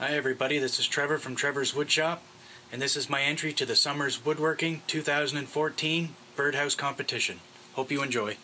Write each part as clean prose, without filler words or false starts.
Hi everybody, this is Trevor from Trevor's Woodshop, and this is my entry to the Summers Woodworking 2014 Birdhouse Competition. Hope you enjoy.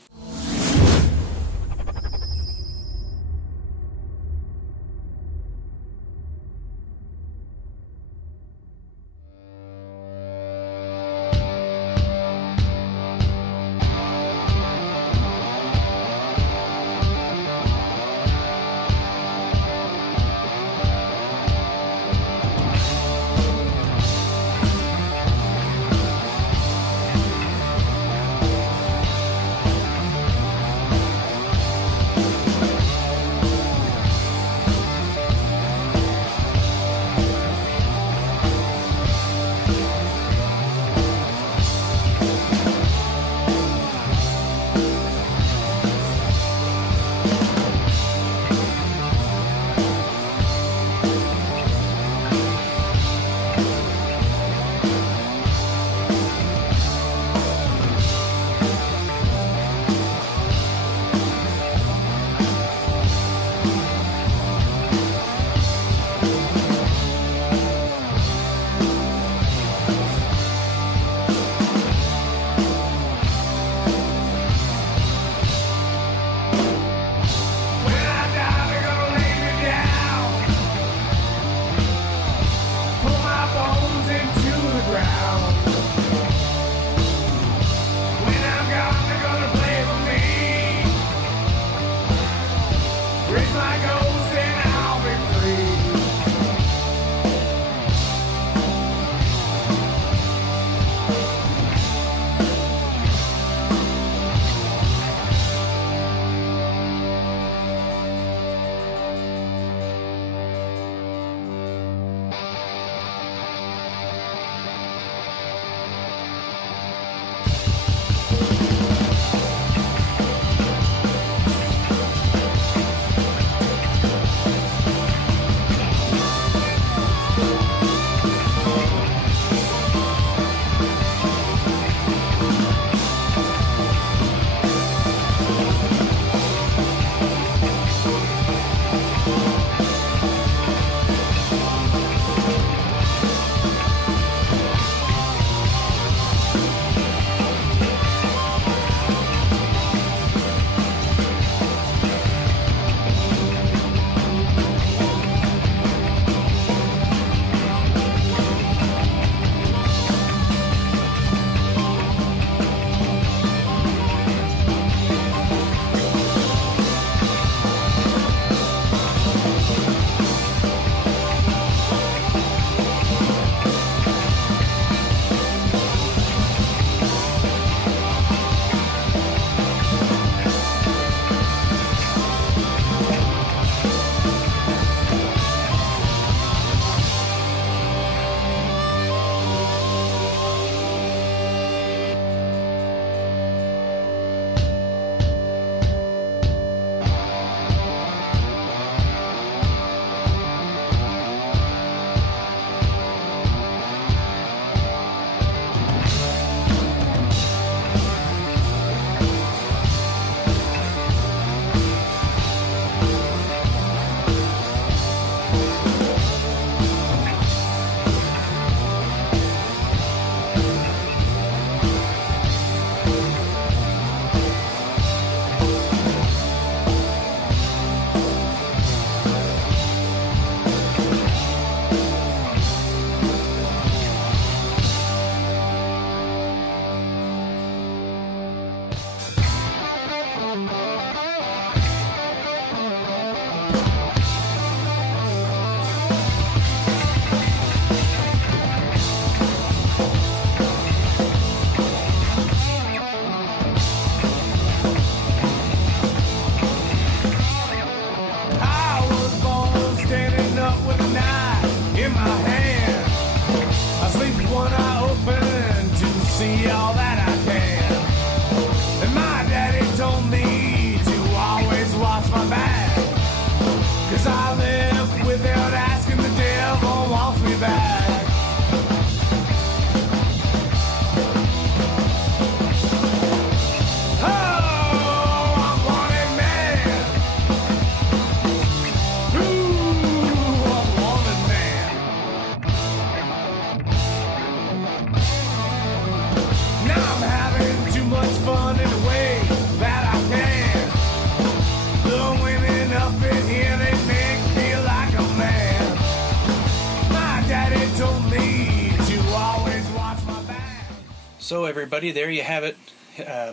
So everybody, there you have it.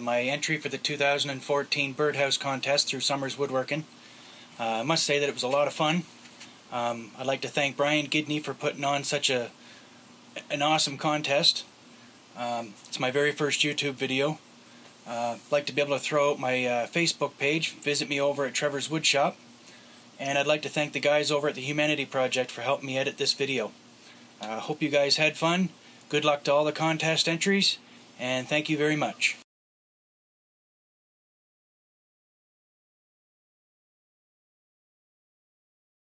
My entry for the 2014 Birdhouse Contest through Summers Woodworking. I must say that it was a lot of fun. I'd like to thank Brian Gidney for putting on such an awesome contest. It's my very first YouTube video. I'd like to be able to throw out my Facebook page. Visit me over at Trevor's Woodshop. And I'd like to thank the guys over at the Humanity Project for helping me edit this video. Hope you guys had fun. Good luck to all the contest entries, and thank you very much.